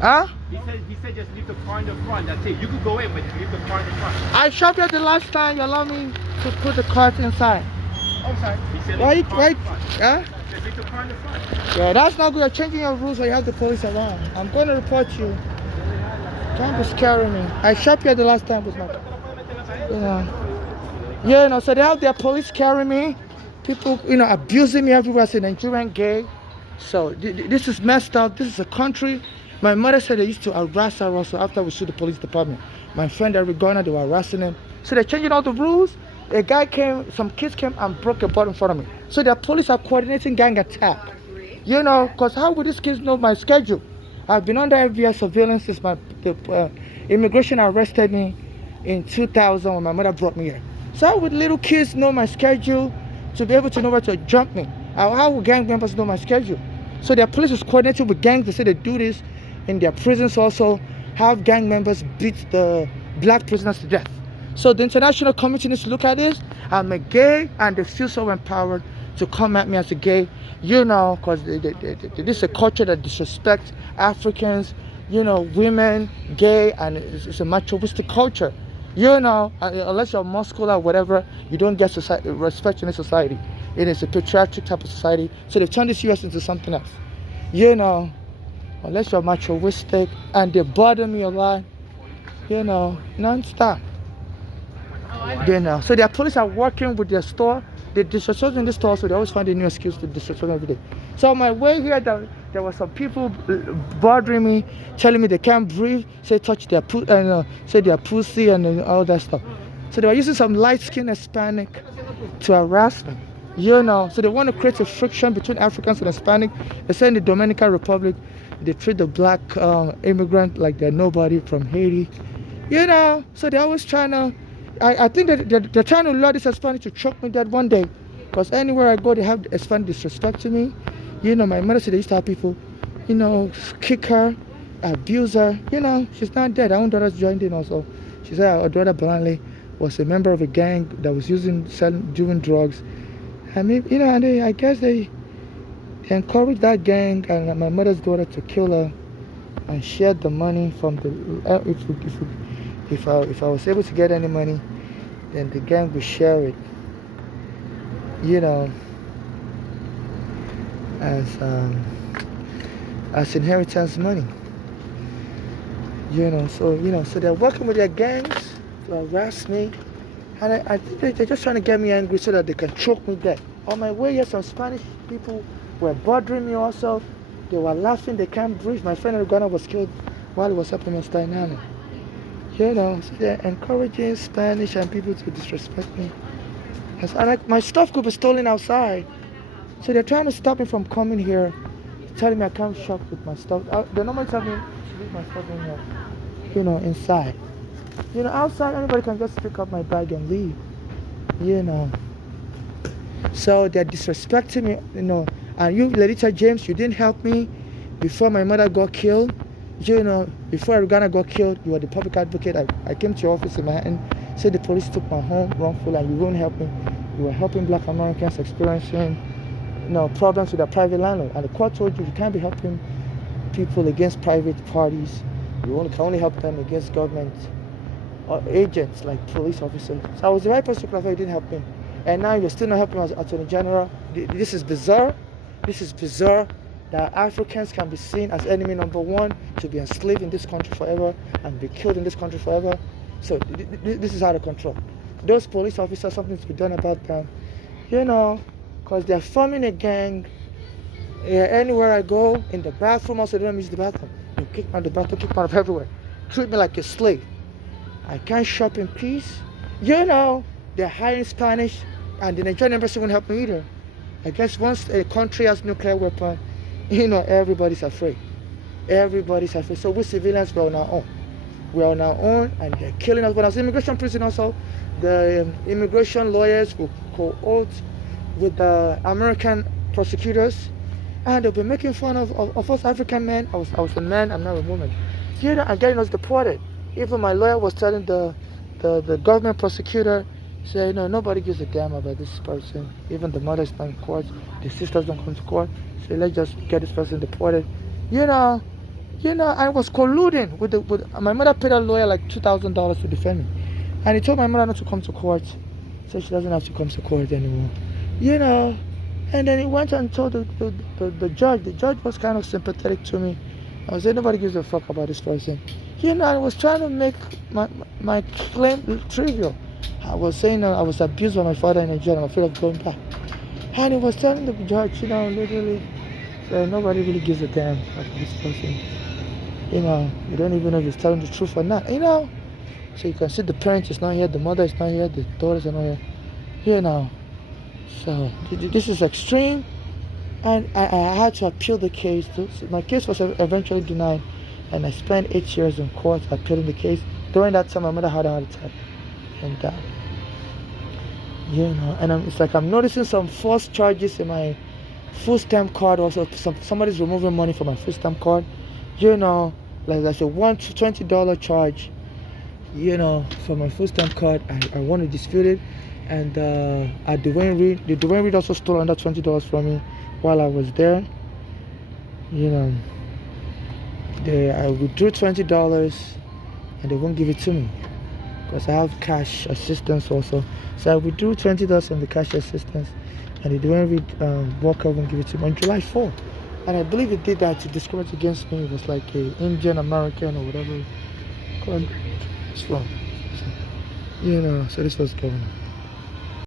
Huh? He said just leave the car in the front. That's it. You could go in, but just leave the car in the front. I shopped here the last time. You allowed me to put the cart inside. Oh, sorry. He said Why? leave the car Why? in the front. Huh? Just leave the car in the front. Yeah, that's not good. You're changing your rules when you have the police around. I'm going to report you. Don't be scaring me. I shopped here the last time with my, you know. Yeah, you know, so they have their police carrying me. People, you know, abusing me everywhere as a Nigerian gay. So this is messed up. This is a country. My mother said they used to harass her also after we sued the police department. My friend Eric Garner, they were harassing him. So they're changing all the rules. A guy came, some kids came and broke a bottle in front of me. So the police are coordinating gang attack. You know, because how would these kids know my schedule? I've been under FBI surveillance since the immigration arrested me in 2000 when my mother brought me here. So how would little kids know my schedule to be able to know where to jump me? How would gang members know my schedule? So their police is coordinating with gangs. They say they do this in their prisons also, have gang members beat the black prisoners to death. So the international community needs to look at this. I'm a gay and they feel so empowered to come at me as a gay, you know, because this is a culture that disrespects Africans, you know, women, gay, and it's a machoistic culture. You know, unless you're muscular or whatever, you don't get respect in this society. It is a patriarchal type of society. So they turn this US into something else. You know, unless you're machoistic and they bother me a lot, you know, non-stop. You know, so their police are working with their store. They disrespect in the store, so they always find a new excuse to disrespect every day. So on my way here, there were some people bothering me, telling me they can't breathe, say touch their say their pussy and all that stuff. So they were using some light-skinned Hispanic to harass me. You know, so they want to create a friction between Africans and Hispanic. They say in the Dominican Republic, they treat the black immigrant like they're nobody from Haiti. You know, so they're always trying to. I think that they're trying to lure this Hispanic to choke me dead one day. Because anywhere I go, they have Hispanic disrespect to me. You know, my mother said they used to have people, you know, kick her, abuse her. You know, she's not dead. Her own daughter's joined in also. She said her daughter Blanley was a member of a gang that was doing drugs. I mean, you know, and I guess they encouraged that gang and my mother's daughter to kill her and shared the money from the if I was able to get any money, then the gang would share it, you know, as inheritance money. You know, so they're working with their gangs to harass me, and I think they're just trying to get me angry so that they can choke me dead. On my way here, some Spanish people were bothering me also. They were laughing, they can't breathe. My friend in Ghana was killed while he was helping me stay now. You know, so they're encouraging Spanish and people to disrespect me. And my stuff could be stolen outside. So they're trying to stop me from coming here, telling me I can't shop with my stuff. They normally tell me to leave my stuff in here, you know, inside. You know, outside anybody can just pick up my bag and leave. You know. So they're disrespecting me, you know. And you, Ledita James, you didn't help me before my mother got killed. You know, before Arugana got killed, you were the public advocate. I came to your office in Manhattan, said the police took my home wrongfully and you wouldn't help me. You were helping black Americans experiencing, you know, problems with their private landlord. And the court told you can't be helping people against private parties. You can only help them against government agents like police officers. So I was the right person to clarify you didn't help me. And now you're still not helping as Attorney General. This is bizarre. This is bizarre. That Africans can be seen as enemy number one, to be enslaved in this country forever and be killed in this country forever. So this is out of control. Those police officers, something to be done about them, you know, because they're forming a gang. Anywhere I go, in the bathroom, also they don't use the bathroom. They kick me out of the bathroom, kick me out of everywhere. Treat me like a slave. I can't shop in peace. You know, they're hiring Spanish and the Nigerian embassy won't help me either. I guess once a country has nuclear weapon, you know, everybody's afraid. Everybody's afraid. So we civilians, we're on our own. We're on our own and they're killing us. When I was in immigration prison also, the immigration lawyers will co-oath with the American prosecutors and they'll be making fun of us African men. I was a man, I'm not a woman. You know, and getting us deported. Even my lawyer was telling the government prosecutor, say, no, nobody gives a damn about this person. Even the mothers not in court, the sisters don't come to court. So let's just get this person deported. You know, You know, I was colluding with my mother paid a lawyer like $2,000 to defend me. And he told my mother not to come to court. So she doesn't have to come to court anymore. You know, and then he went and told the judge. The judge was kind of sympathetic to me. I was saying nobody gives a fuck about this person. You know, I was trying to make my claim trivial. I was saying I was abused by my father in Nigeria. I'm afraid of going back. And he was telling the judge, you know, literally, nobody really gives a damn about this person. You know, you don't even know if he's telling the truth or not. You know, so you can see the parents is not here, the mother is not here, the daughters are not here. You know, so this is extreme, and I had to appeal the case. My case was eventually denied, and I spent 8 years in court appealing the case. During that time, my mother had a heart attack, and you know, and it's like I'm noticing some false charges in my food stamp card. Also, somebody's removing money from my food stamp card. You know, like that's a $20 charge. You know, for my food stamp card, I want to dispute it. And at Dwayne Reed also stole under $20 from me while I was there. You know, I withdrew $20 and they won't give it to me because I have cash assistance also. So I withdrew $20 from the cash assistance, and the Dwayne Reed worker won't give it to me on July 4th. And I believe it did that to discriminate against me. It was like a Indian American or whatever. It's from. So, you know, so this was going on.